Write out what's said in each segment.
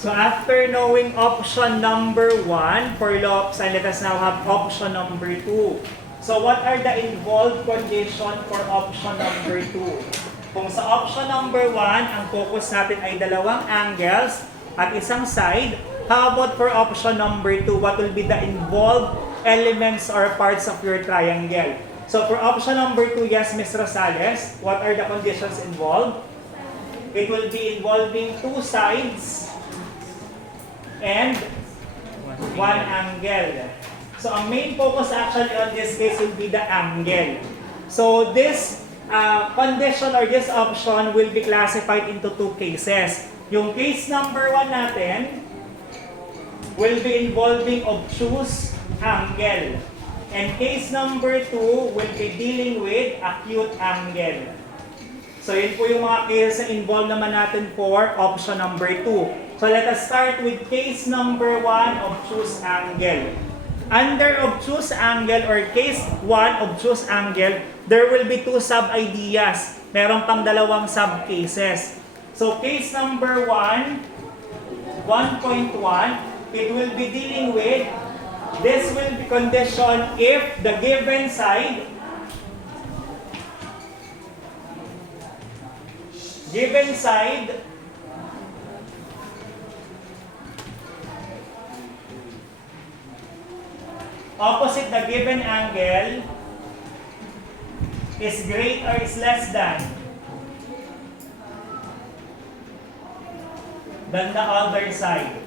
So after knowing option number 1 for law of sine, let us now have option number 2. So what are the involved conditions for option number 2? Kung sa option number 1, ang focus natin ay dalawang angles at isang side, how about for option number 2? What will be the involved elements or parts of your triangle? So for option number 2, yes, Ms. Rosales, what are the conditions involved? It will be involving two sides and one angle. So ang main focus actually on this case will be the angle. So this condition or this option will be classified into two cases. Yung case number 1 natin will be involving obtuse angle. And case number 2 will be dealing with acute angle. So yun po yung mga cases na involved naman natin for option number 2. So let us start with case number 1, obtuse angle. Under obtuse angle or case 1, obtuse angle, there will be two sub-ideas. Meron pang dalawang sub-cases. So case number 1, 1.1, it will be dealing with, this will be condition if the given side opposite the given angle is greater or is less than the other side.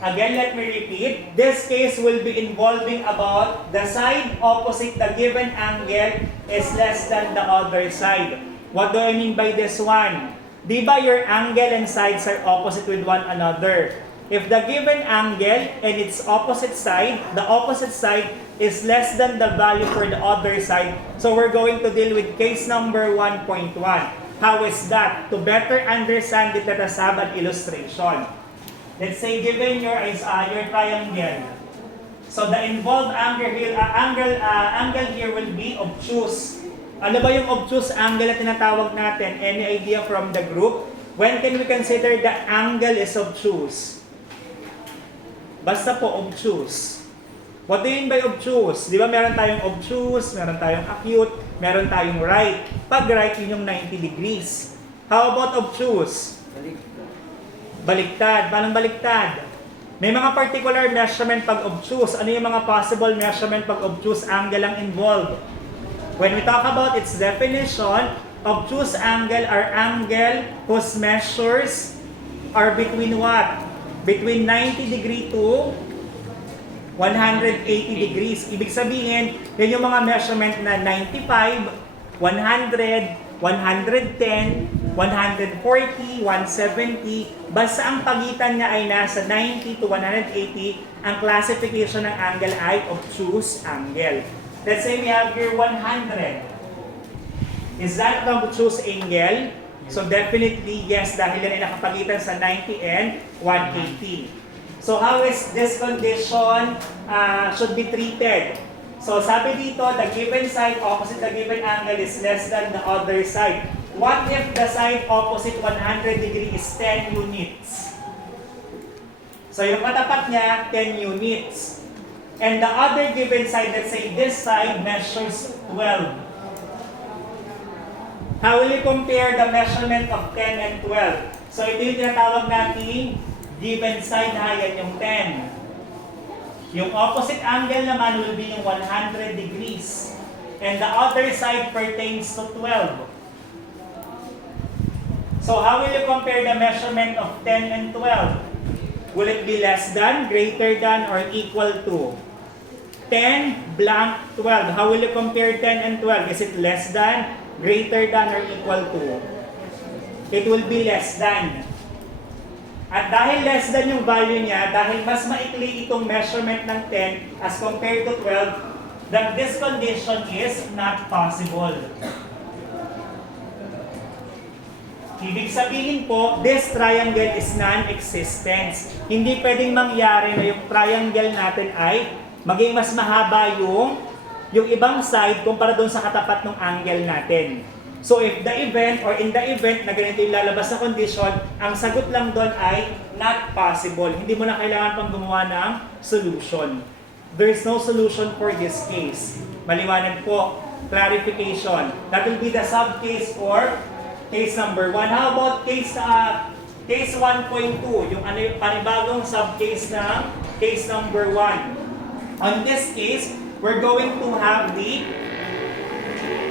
Again, let me repeat. This case will be involving about the side opposite the given angle is less than the other side. What do I mean by this one? Di ba your angle and sides are opposite with one another? If the given angle and its opposite side, the opposite side is less than the value for the other side, so we're going to deal with case number 1.1. How is that? To better understand it, let us have an illustration. Let's say given your triangle. So the involved angle here will be obtuse. Ano ba yung obtuse angle na tinatawag natin? Any idea from the group? When can we consider the angle is obtuse? Basta po obtuse. What do you mean by obtuse? Di ba meron tayong obtuse, meron tayong acute, meron tayong right. Pag right, yun yung 90 degrees. How about obtuse? Baliktad. Paano baliktad? May mga particular measurement pag obtuse. Ano yung mga possible measurement pag obtuse angle ang involved? When we talk about its definition, obtuse angle are angle whose measures are between what? Between 90 degree to 180 degrees. Ibig sabihin, yun yung mga measurement na 95, 100, 110, 140, 170, basta ang pagitan niya ay nasa 90 to 180, ang classification ng angle ay obtuse angle. Let's say we have here 100. Is that the obtuse angle? So definitely yes, dahil yan ay nakapagitan sa 90 and 180. So how is this condition should be treated? So sabi dito, the given side opposite the given angle is less than the other side. What if the side opposite 100 degree is 10 units? So yung katapat niya, 10 units. And the other given side, let's say this side measures 12. How will you compare the measurement of 10 and 12? So ito yung tinatawag natin given side na yan yung 10. Yung opposite angle naman will be yung 100 degrees. And the other side pertains to 12. So how will you compare the measurement of 10 and 12? Will it be less than, greater than, or equal to? 10 blank 12. How will you compare 10 and 12? Is it less than, greater than, or equal to? It will be less than. At dahil less than yung value niya, dahil mas maikli itong measurement ng 10 as compared to 12, that this condition is not possible. Ibig sabihin po, this triangle is non-existent. Hindi pwedeng mangyari na yung triangle natin ay maging mas mahaba yung ibang side kumpara doon sa katapat ng angle natin. So if the event or in the event na ganito yung lalabas na condition, ang sagot lang doon ay not possible. Hindi mo na kailangan pang gumawa ng solution. There is no solution for this case. Maliwanag po. Clarification. That will be the sub-case for case number 1. How about case 1.2? Yung panibagong sub-case ng case number 1. On this case, we're going to have the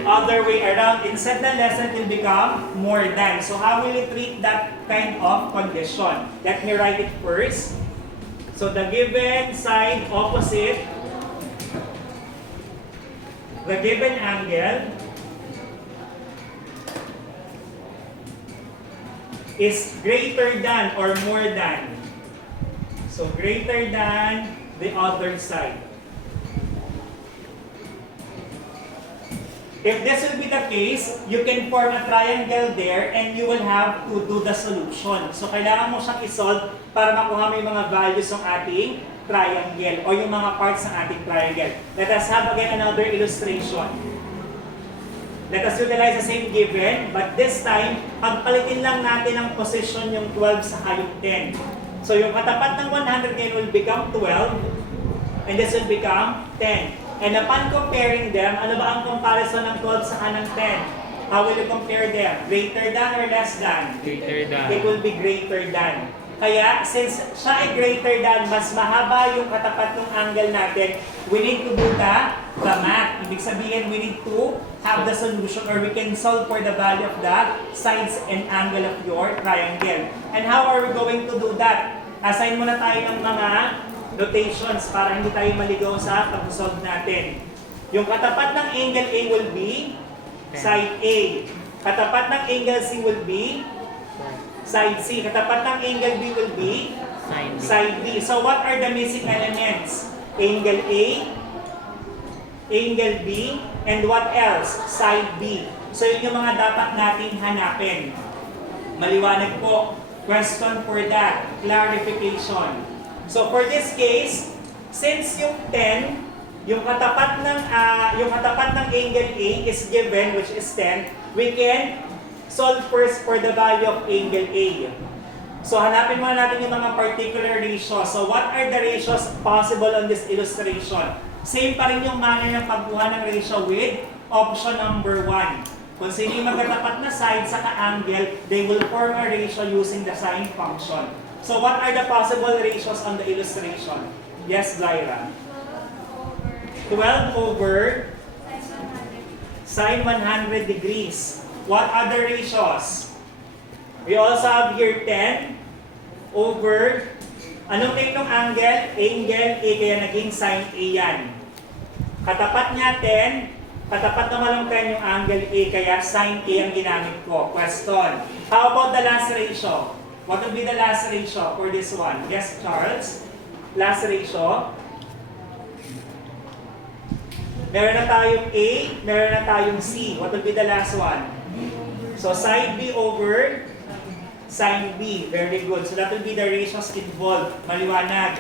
other way around. Instead, the lesson will become more than. So how will you treat that kind of condition? Let me write it first. So the given side opposite the given angle is greater than or more than. So greater than the other side. If this will be the case, you can form a triangle there and you will have to do the solution. So kailangan mo siyang isolve para makuha mo yung mga values ng ating triangle o yung mga parts ng ating triangle. Let us have again another illustration. Let us utilize the same given, but this time, pagpalitin lang natin ang position yung 12 sa yung 10. So yung katapat ng 100 ngayon will become 12, and this will become 10. And upon comparing them, ano ba ang comparison ng 12 sa ng 10? How will you compare them? Greater than or less than? Greater than. It will be greater than. Kaya, since siya ay greater than, mas mahaba yung katapat ng angle natin, we need to do the math. Ibig sabihin, we need to have the solution or we can solve for the value of the sides and angle of your triangle. And how are we going to do that? Assign muna tayo ng mga notations para hindi tayo maligaw sa pag-solve natin. Yung katapat ng angle A will be side A. Katapat ng angle C will be side C. Katapat ng angle B will be side B. So what are the missing elements? Angle A, angle B, and what else? Side B. So yun yung mga dapat nating hanapin. Maliwanag po. Question for that. Clarification. So for this case, since yung 10, yung katapat ng angle A is given, which is 10, we can solve first for the value of angle A. So hanapin muna natin yung mga particular ratios. So what are the ratios possible on this illustration? Same pa rin yung manner ng pagkuha ng ratio with option number 1. Kung sino yung magkatapat na side sa ka-angle, they will form a ratio using the sine function. So what are the possible ratios on the illustration? Yes, Lyra? 12 over sine 100 degrees. What other ratios? We also have here 10 over, anong name ng angle? Angle A, kaya naging sine A yan. Katapat niya 10, katapat naman ng 10 yung angle A, kaya sine A ang ginamit ko. Question. How about the last ratio? What will be the last ratio for this one? Yes, Charles? Last ratio? Meron na tayong A, meron na tayong C. What will be the last one? So side B over sine B. Very good. So that will be the ratios involved. Maliwanag.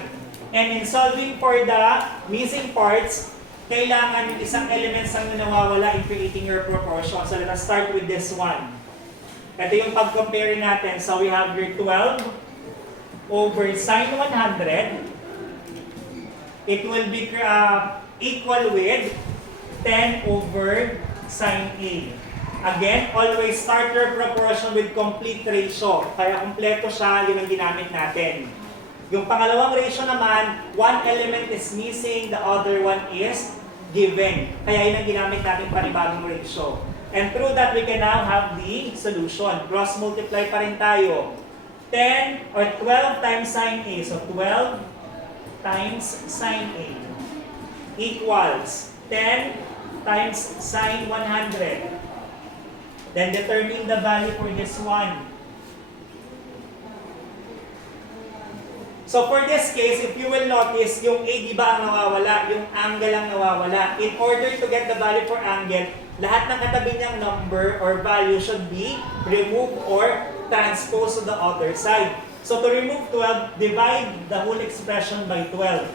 And in solving for the missing parts, kailangan yung isang elements ang nawawala in creating your proportion. So let us start with this one. Ito yung pag-compare natin. So we have here 12 over sine 100. It will be equal with 10 over sine A. Again, always start your proportion with complete ratio. Kaya kompleto siya, yun ang ginamit natin. Yung pangalawang ratio naman, one element is missing, the other one is given. Kaya yun ang ginamit natin panibagong ratio. And through that, we can now have the solution. Cross-multiply pa rin tayo. 10 or 12 times sine A. So 12 times sine A equals 10 times sine 100. Then determine the value for this one. So for this case, if you will notice, yung A di ba ang nawawala, yung angle ang nawawala. In order to get the value for angle, lahat ng katabi niyang number or value should be removed or transposed to the other side. So to remove 12, divide the whole expression by 12.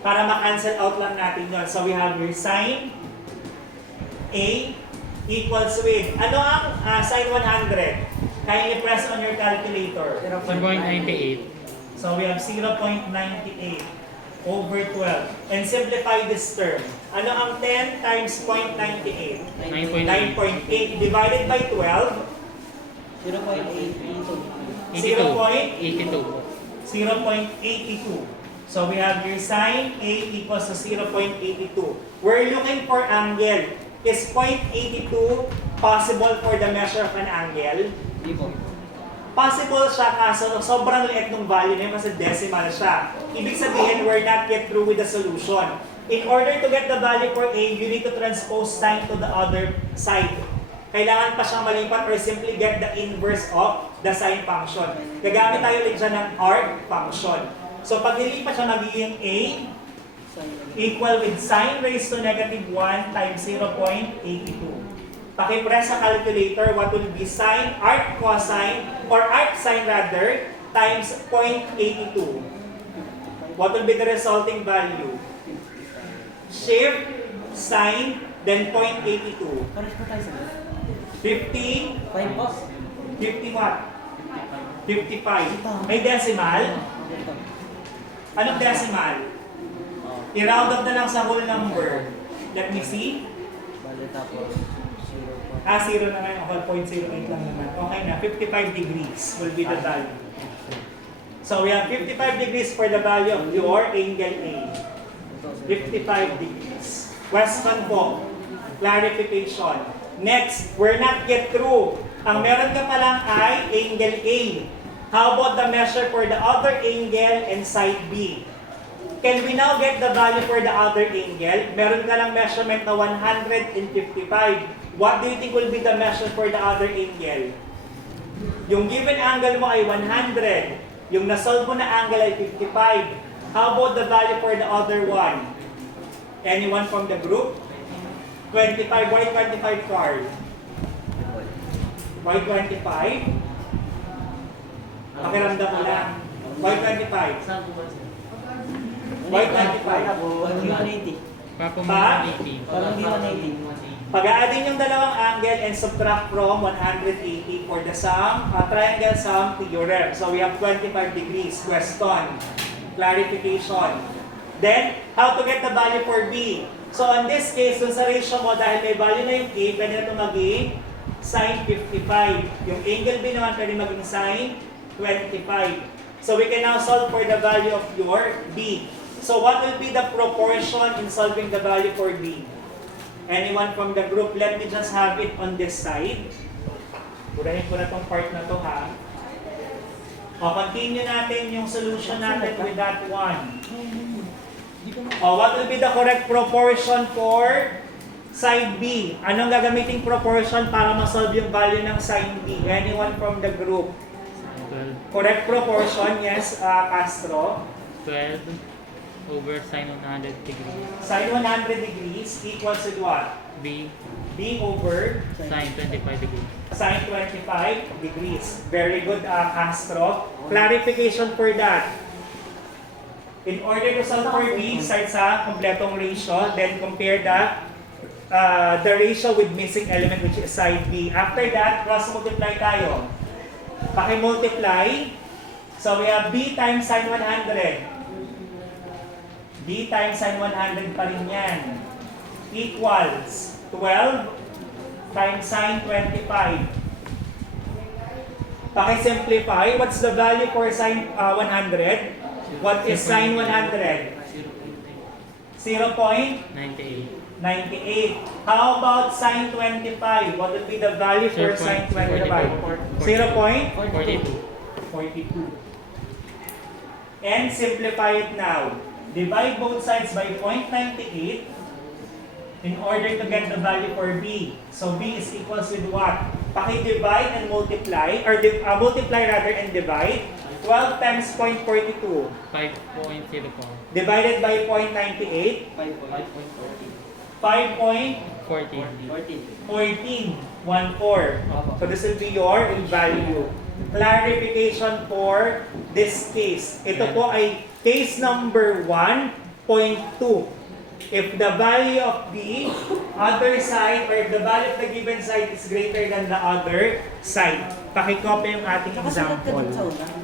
Para ma-cancel out lang natin yun. So we have here sine A equals with, ano ang sine 100? Kindly press on your calculator. 1.98. So we have 0.98 over 12. And simplify this term. Ano ang 10 times 0.98? 9.8 divided by 12. 82. 0.82. So we have your sine A equals to 0.82. We're looking for angle. Is 0.82 possible for the measure of an angle? Possible siya kaso sobrang liit ng value na yun kasi decimal siya. Ibig sabihin, we're not yet through with the solution. In order to get the value for A, you need to transpose sine to the other side. Kailangan pa siyang malipat or simply get the inverse of the sine function. Gagamit tayo ulit dyan ng arc function. So pag nilipat siya, magiging A equal with sine raised to negative 1 times 0.82. Pakipress sa calculator, what will be sine arc cosine or arc sine rather times 0.82. What will be the resulting value? Shift sine then 0.82. 50 what? 55. May decimal? Anong decimal? I-round up na lang sa whole number. Let me see. 0 na lang. 0.08 lang naman. Okay na. 55 degrees will be the value. So we have 55 degrees for the value of your angle A. 55 degrees. Question po. Clarification. Next, we're not yet through. Ang meron ka pa lang ay angle A. How about the measure for the other angle and side B? Can we now get the value for the other angle? Meron ka lang measurement na 155. What do you think will be the measure for the other angle? Yung given angle mo ay 100. Yung nasolve mo na angle ay 55. How about the value for the other one? Anyone from the group? 25. Why 25, Carl? Why 25? Pakiramdam mo lang. Why 25? Why 25? Parang 180. Pag-aadin yung dalawang angle and subtract from 180 for the sum, triangle sum theorem. So we have 25 degrees. Question. Clarification. Then, how to get the value for B? So in this case, dun sa ratio mo, dahil may value na yung A, pwede na ito maging sin 55. Yung angle B naman pwede maging sin 25. So we can now solve for the value of your B. So what will be the proportion in solving the value for B? Anyone from the group? Let me just have it on this side. Burahin ko na tong part na to ha. O, continue natin yung solution natin with that one. O, what will be the correct proportion for side B? Anong gagamiting proportion para ma-solve yung value ng side B? Anyone from the group? 12. Correct proportion, yes, Castro. 12 over sine 100 degrees. Sine 100 degrees equals to what? B B over sine 25 degrees. sine 25 degrees. Very good, Castro. Clarification for that. In order to solve for B, start sa kompletong ratio, then compare the ratio with missing element which is side B. After that, cross-multiply tayo. Paki-multiply. So we have B times sine 100. B times sine 100 pa rin yan. Equals 12 times sine 25. Paki-simplify. What's the value for sine 100? What is sine 100? 0.98. 98. How about sine 25? What would be the value for sine 25? 0.42. 42. And simplify it now. Divide both sides by 0.98 in order to get the value for B. So B is equals with what? Paki-divide and multiply, or multiply rather and divide. 12 times 0.42. 5.04. Divided by 0.98. 5.14. 1/4. So this will be your value. Clarification for this case. Ito po ay case number 1.2. if the value of the other side or if the value of the given side is greater than the other side. Pakicopy yung ating Nakasunod ka dun sa example. una.